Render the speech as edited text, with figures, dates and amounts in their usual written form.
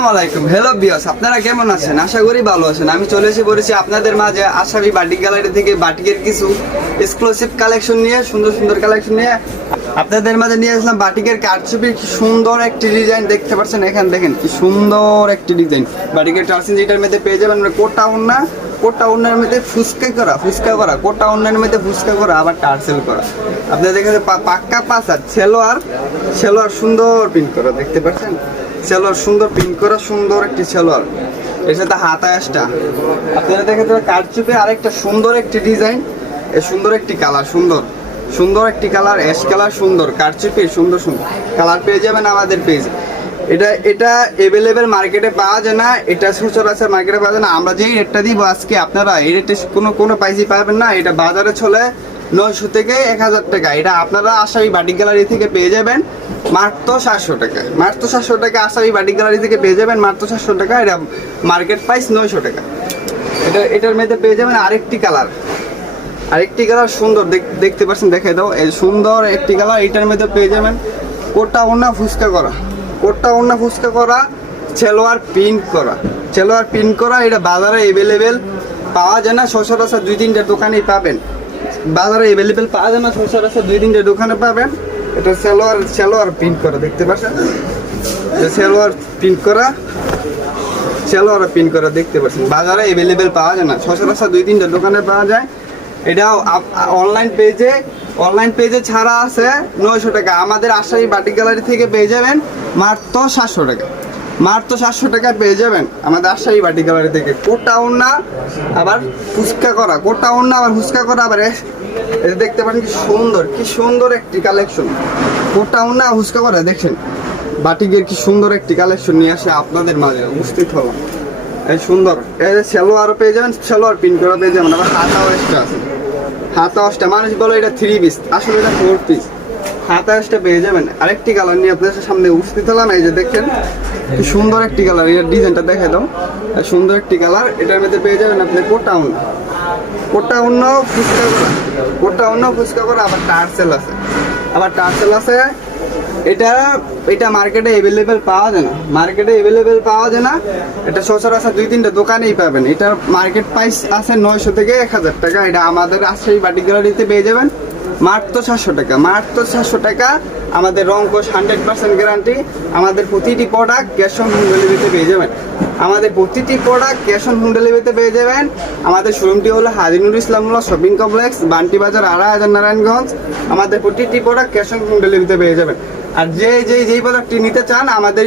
আসসালামাইকুম হ্যালো বিয়স, আপনারা কেমন আছেন? আশা করি ভালো আছেন। আমি চলে এসে পড়েছি আপনাদের মাঝে আশাবি বাটিক গ্যালারি থেকে বাটিকের কিছু এক্সক্লুসিভ কালেকশন নিয়ে, সুন্দর সুন্দর কালেকশন নিয়ে আপনাদের মাঝে নিয়ে আসলাম। বাটিকের কারচুপির কি সুন্দর একটি ডিজাইন দেখতে পাচ্ছেন, এখানে দেখেন কি সুন্দর একটি ডিজাইন। বাটিকের টার্সিন যেটার মধ্যে পেয়ে যাবেন কোটা ওন্না, কোটা ওন্নার মধ্যে ফুসকা করা, কোটা ওন্নার মধ্যে ফুসকা করা, আবার টার্সেল করা। আপনারা দেখেন পাক্কা পাসার সেলোয়ার সুন্দর প্রিন্ট করা দেখতে পাচ্ছেন। সেলোয়ার সুন্দর প্রিন্ট করা, সুন্দর একটি সেলোয়ার, এর সাথে হাতা আসটা। আপনারা দেখেন কারচুপে আরেকটা সুন্দর একটি ডিজাইন, সুন্দর একটি কালার, সুন্দর একটি কালার, অ্যাশ কালার, সুন্দর কারচুপে সুন্দর কালার পেয়ে যাবেন আমাদের পেজে। এটা অ্যাভেলেবেল মার্কেটে পাওয়া যায় না, এটা সচরাচর মার্কেটে পাওয়া যায় না। আমরা যেই রেটটা দিব আজকে আপনারা এই রেটে কোনো প্রাইসই পাবেন না। এটা বাজারে চলে 900 থেকে 1000 টাকা। এটা আপনারা আশাবি বাটিক গ্যালারি থেকে পেয়ে যাবেন মাত্র 700 টাকা। মাত্র 700 টাকা আশাবি বাটিক গ্যালারি থেকে পেয়ে যাবেন মাত্র 700 টাকা। এটা মার্কেট প্রাইস 900 টাকা। এটার মধ্যে পেয়ে যাবেন আরেকটি কালার সুন্দর দেখতে পাচ্ছেন, দেখাই দাও। এই সুন্দর একটি কালার, এটার মধ্যে পেয়ে যাবেন কোটা ওন্না ফুসকা করা, সেলোয়ার প্রিন্ট করা। এটা বাজারে অ্যাভেলেবেল পাওয়া যায় না, সচরাচর 2-3টা দোকানেই পাবেন। বাজারে অ্যাভেলেবেল পাওয়া যায় না, সচরাচর 2-3টা দোকানে পাবেন। এটা সেলোয়ার প্রিন্ট করা দেখতে পাচ্ছেন, সেলোয়ার প্রিন্ট করা দেখতে পাচ্ছেন। বাজারে অ্যাভেলেবেল পাওয়া যায় না, সচরাচর 2-3টা দোকানে পাওয়া যায়। এটাও অনলাইন পেজে ছাড়া আছে 900 টাকা। আমাদের আশাবি বাটিক গ্যালারি থেকে পেয়ে যাবেন মাত্র 700 টাকা। মাত্র 700 টাকা পেয়ে যাবেন আমাদের আশাবি বাটিক গ্যালারি থেকে। কোটা ওন্না আবার ফুসকা করা, আবার এটা দেখতে পারেন কি সুন্দর একটি কালেকশন। কোটা ওন্না ফুসকা করা দেখছেন, বাটিকের কি সুন্দর একটি কালেকশন নিয়ে আসে আপনাদের মাঝে উপস্থিত হলাম। এই সুন্দর সেলোয়ারও পেয়ে যাবেন, সেলোয়ার প্রিন্ট করা পেয়ে যাবেন। আবার হাতা অষ্টা মানুষ বলো এটা 3 পিস, আসলে এটা 4 পিস। হাতা অষ্টা পেয়ে যাবেন। আরেকটি কালার নিয়ে আপনাদের সামনে উপস্থিত হলাম। এই যে দেখেন কি সুন্দর একটি কালার, এর ডিজাইনটা দেখাই দাও। সুন্দর একটি কালার, এটার মধ্যে পেয়ে যাবেন আপনি কোটা ওন্না ফুসকা করা, আবার টার্সেল আছে। এটা মার্কেটে অ্যাভেলেবেল পাওয়া যায় না, এটা সচরাচর 2-3টা দোকানেই পাবেন। এটার মার্কেট প্রাইস আছে 900 থেকে 1000 টাকা। এটা আমাদের আশাবি বাটিক গ্যালারিতে পেয়ে যাবেন মাত্র 700 টাকা। আমাদের রংকশ 100% গ্যারান্টি। আমাদের প্রতিটি প্রোডাক্ট ক্যাশ অন হোম ডেলিভারিতে পেয়ে যাবেন। আমাদের শোরুমটি হলো হাজী নুর ইসলাম শপিং কমপ্লেক্স, বান্টি বাজার, আড়াইহাজার, নারায়ণগঞ্জ। আমাদের প্রতিটি প্রোডাক্ট ক্যাশ অন হোম ডেলিভারিতে পেয়ে যাবেন। আর যেই প্রোডাক্টটি নিতে চান আমাদের